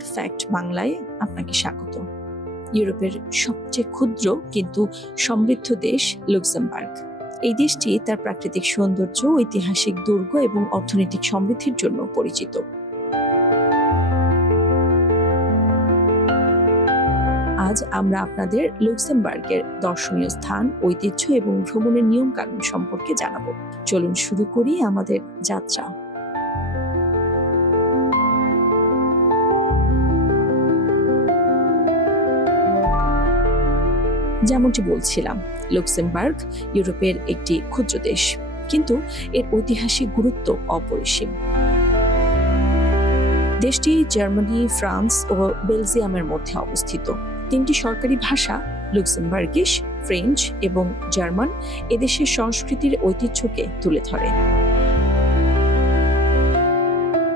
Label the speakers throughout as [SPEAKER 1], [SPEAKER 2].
[SPEAKER 1] Fact বাংলায় আপনাকে স্বাগত। ইউরোপের সবচেয়ে ক্ষুদ্র কিন্তু সমৃদ্ধ দেশ লুক্সেমবার্গ এই দেশটি তার প্রাকৃতিক সৌন্দর্য, ঐতিহাসিক দুর্গ এবং অর্থনৈতিক সমৃদ্ধির জন্য পরিচিত। আজ আমরা আপনাদের লুক্সেমবার্গের দর্শনীয় স্থান, ঐতিহ্য এবং ভ্রমণের নিয়ম কানুন সম্পর্কে জানাব। চলুন শুরু করি আমাদের যাত্রা। যেমনটি বলছিলাম, লুক্সেমবার্গ ইউরোপের একটি ক্ষুদ্র দেশ, কিন্তু এর ঐতিহাসিক গুরুত্ব অপরিসীম। দেশটি জার্মানি, ফ্রান্স ও বেলজিয়ামের মধ্যে অবস্থিত। তিনটি সরকারি ভাষা, লুক্সেমবার্গিশ, ফ্রেঞ্চ এবং জার্মান, এদেশের সংস্কৃতির ঐতিহ্যকে তুলে ধরে।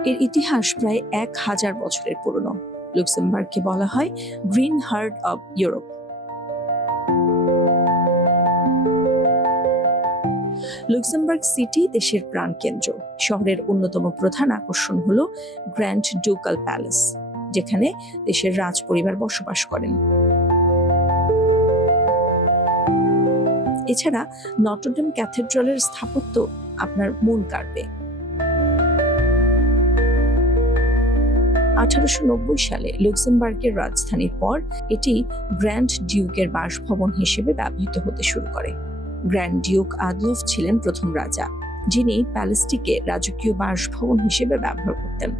[SPEAKER 1] এর ইতিহাস প্রায় এক হাজার বছরের পুরনো। লুক্সেমবার্গকে বলা হয় green heart of Europe. Luxembourg city দেশের প্রাণকেন্দ্র। শহরের অন্যতম প্রধান আকর্ষণ হল গ্র্যান্ড ডুকাল প্যালেস যেখানে দেশের রাজ পরিবার বসবাস করেন। এছাড়া নটরডেম ক্যাথেড্রালের স্থাপত্য আপনার মন কাড়বে। আঠারোশ নব্বই সালে লুক্সেমবার্গের রাজধানীর পর এটি গ্র্যান্ড ডিউকের বাসভবন হিসেবে ব্যবহৃত হতে শুরু করে। গ্র্যান্ড ডিউক আদলফ ছিলেন প্রথম রাজা, যিনি প্যালেসটিকে রাজকীয় বাসভবন হিসেবে ব্যবহার করতেন।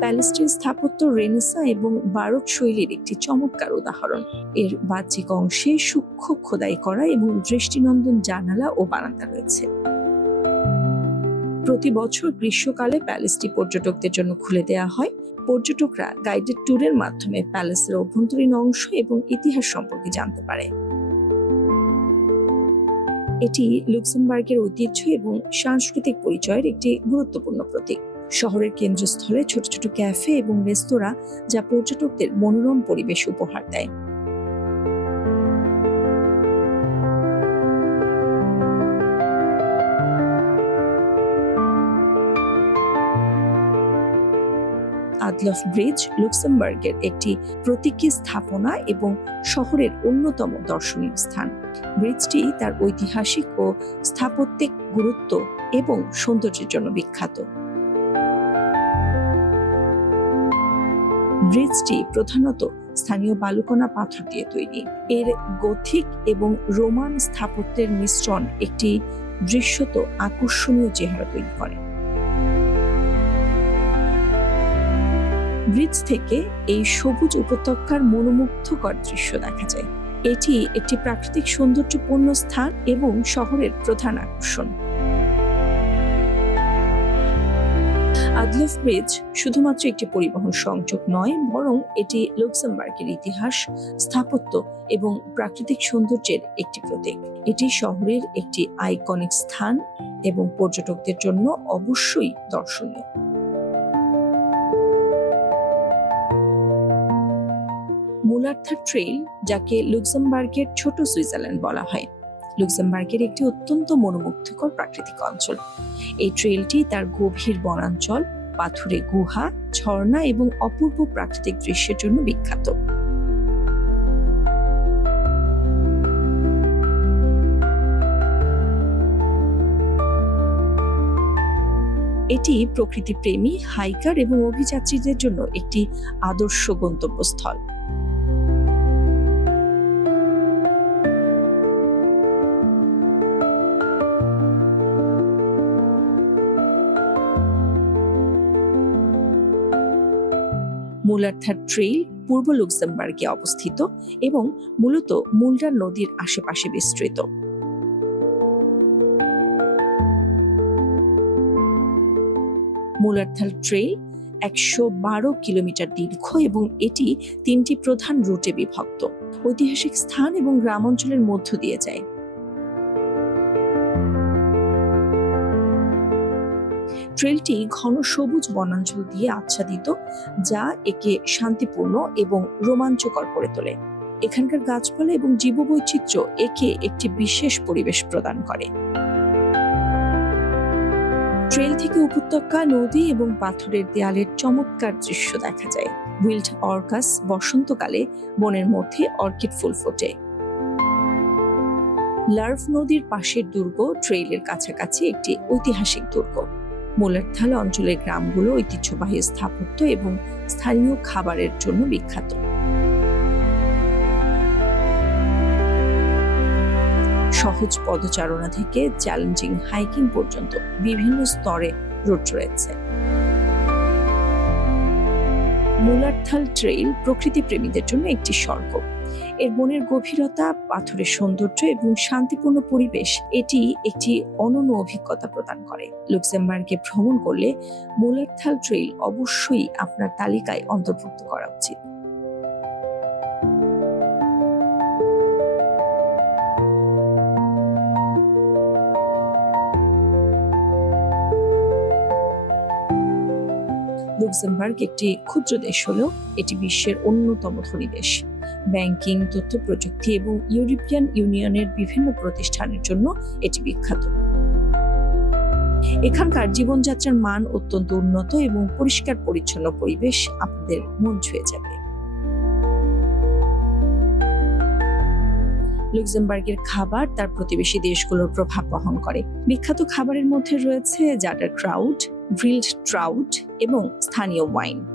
[SPEAKER 1] প্যালেসটির স্থাপত্য রেনেসা এবং বারক শৈলীর একটি চমৎকার উদাহরণ। এর বাহ্যিক অংশে সূক্ষ্ম খোদাই করা এবং দৃষ্টিনন্দন জানালা ও বারান্দা রয়েছে। প্রতি বছর গ্রীষ্মকালে প্যালেসটি পর্যটকদের জন্য খুলে দেওয়া হয়। পর্যটকরা গাইডেড ট্যুরের মাধ্যমে প্যালেসের অভ্যন্তরীণ অংশ এবং ইতিহাস সম্পর্কে জানতে পারে। এটি লুক্সেমবার্গের ঐতিহ্য এবং সাংস্কৃতিক পরিচয়ের একটি গুরুত্বপূর্ণ প্রতীক। শহরের কেন্দ্রস্থলে ছোট ছোট ক্যাফে এবং রেস্তোরাঁ যা পর্যটকদের মনোরম পরিবেশ উপহার দেয়। আদলফ ব্রিজ লুক্সেমবার্গের একটি প্রতীকী স্থাপনা এবং শহরের অন্যতম দর্শনীয় স্থান। ব্রিজটি তার ঐতিহাসিক ও স্থাপত্যিক গুরুত্ব এবং সৌন্দর্যের জন্য বিখ্যাত। ব্রিজটি প্রধানত স্থানীয় বালুকণা পাথর দিয়ে তৈরি। এর গথিক এবং রোমান স্থাপত্যের মিশ্রণ একটি দৃশ্যত আকর্ষণীয় চেহারা তৈরি করে। ব্রিজ থেকে এই সবুজ উপত্যকার মনোমুগ্ধকর দৃশ্য দেখা যায়। এটি একটি প্রাকৃতিক সৌন্দর্যপূর্ণ স্থান এবং শহরের প্রধান আকর্ষণ। আদলফ ব্রিজ শুধুমাত্র একটি পরিবহন সংযোগ নয়, বরং এটি লুক্সেমবার্গের ইতিহাস, স্থাপত্য এবং প্রাকৃতিক সৌন্দর্যের একটি প্রতীক। এটি শহরের একটি আইকনিক স্থান এবং পর্যটকদের জন্য অবশ্যই দর্শনীয়। মুলার্থার ট্রেইল যাকে লুক্সেমবার্গের ছোট সুইজারল্যান্ড বলা হয়। লুক্সেমবার্গের একটি অত্যন্ত মনোমুগ্ধকর প্রাকৃতিক অঞ্চল। এই ট্রেলটি তার গভীর বনাঞ্চল, পাথুরে গুহা, ঝর্ণা এবং অপূর্ব প্রাকৃতিক দৃশ্যের জন্য বিখ্যাত। এটি প্রকৃতিপ্রেমী, হাইকার এবং অভিযাত্রীদের জন্য একটি আদর্শ গন্তব্যস্থল। মুলার্থার ট্রেইল পূর্ব লুক্সেমবার্গে অবস্থিত এবং মূলত মুলরা নদীর আশেপাশে বিস্তৃত। মুলার্থাল ট্রেইল একশো বারো কিলোমিটার দীর্ঘ এবং এটি তিনটি প্রধান রুটে বিভক্ত। ঐতিহাসিক স্থান এবং গ্রামাঞ্চলের মধ্য দিয়ে যায়। ট্রেলটি ঘন সবুজ বনাঞ্চল দিয়ে আচ্ছাদিত, যা একে শান্তিপূর্ণ এবং রোমাঞ্চকর করে তোলে। এখানকার গাছপালা এবং জীববৈচিত্র্য একে একটি বিশেষ পরিবেশ প্রদান করে। ট্রেল থেকে উপত্যকা, নদী এবং পাথরের দেয়ালের চমৎকার দৃশ্য দেখা যায়। উইল্ড অর্কাস বসন্তকালে বনের মধ্যে অর্কিড ফুল ফোটে। লার্ভ নদীর পাশের দুর্গ ট্রেইলের কাছাকাছি একটি ঐতিহাসিক দুর্গ। মোলারথাল অঞ্চলের গ্রামগুলো ঐতিহ্যবাহী স্থাপত্য এবং স্থানীয় খাবারের জন্য বিখ্যাত। সহজ পদচারণা থেকে চ্যালেঞ্জিং হাইকিং পর্যন্ত বিভিন্ন স্তরে রুট রয়েছে। মুলারথাল ট্রেইল প্রকৃতি প্রেমীদের জন্য একটি স্বর্গ। এর বনের গভীরতা, পাথরের সৌন্দর্য এবং শান্তিপূর্ণ পরিবেশ এটি একটি অনন্য অভিজ্ঞতা প্রদান করে। লুক্সেমবার্গে ভ্রমণ করলে মোলারথাল ট্রেইল অবশ্যই আপনার তালিকায় অন্তর্ভুক্ত করা উচিত। লুক্সেমবার্গ একটি ক্ষুদ্র দেশ হলেও এটি বিশ্বের অন্যতম ধনী দেশ। ব্যাংকিং, তথ্য প্রযুক্তি এবং ইউরোপিয়ান ইউনিয়নের বিভিন্ন প্রতিষ্ঠানের জন্য এটি বিখ্যাত। এখানকার জীবনযাত্রার মান অত্যন্ত উন্নত এবং পরিষ্কার পরিচ্ছন্ন পরিবেশ আপনাদের মন ছুঁয়ে যাবে। লুক্সেমবার্গের খাবার তার প্রতিবেশী দেশগুলোর প্রভাব বহন করে। বিখ্যাত খাবারের মধ্যে রয়েছে জাটার ক্রাউড, গ্রিলড ট্রাউট এবং স্থানীয় ওয়াইন।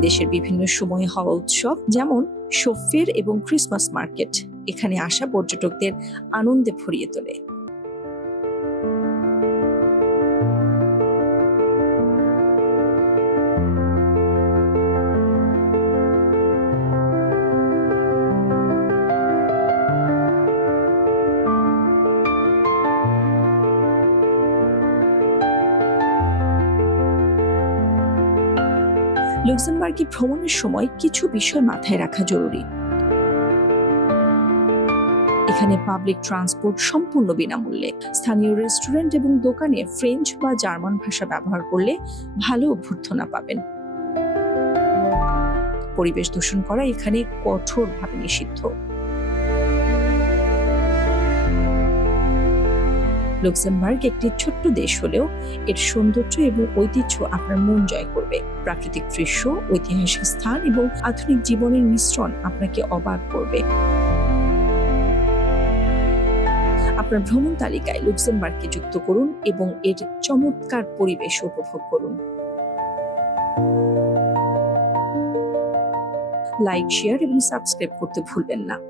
[SPEAKER 1] দেশের বিভিন্ন সময়ে হওয়া উৎসব, যেমন শোফের এবং ক্রিসমাস মার্কেট। এখানে আসা পর্যটকদের আনন্দে ভরিয়ে তোলে। লুক্সেমবার্গে ভ্রমণের সময় কিছু বিষয় মাথায় রাখা জরুরি। এখানে পাবলিক ট্রান্সপোর্ট সম্পূর্ণ বিনামূল্যে। স্থানীয় রেস্টুরেন্ট এবং দোকানে ফ্রেঞ্চ বা জার্মান ভাষা ব্যবহার করলে ভালো অভ্যর্থনা পাবেন। পরিবেশ দূষণ করা এখানে কঠোরভাবে নিষিদ্ধ। লুক্সেমবার্গ একটি ছোট্ট দেশ হলেও এর সৌন্দর্য এবং ঐতিহ্য আপনার মন জয় করবে। প্রাকৃতিক দৃশ্য, ঐতিহাসিক স্থান এবং আধুনিক জীবনের মিশ্রণ আপনাকে অবাক করবে। আপনার ভ্রমণ তালিকায় লুক্সেমবার্গকে যুক্ত করুন এবং এর চমৎকার পরিবেশ উপভোগ করুন। লাইক, শেয়ার এবং সাবস্ক্রাইব করতে ভুলবেন না।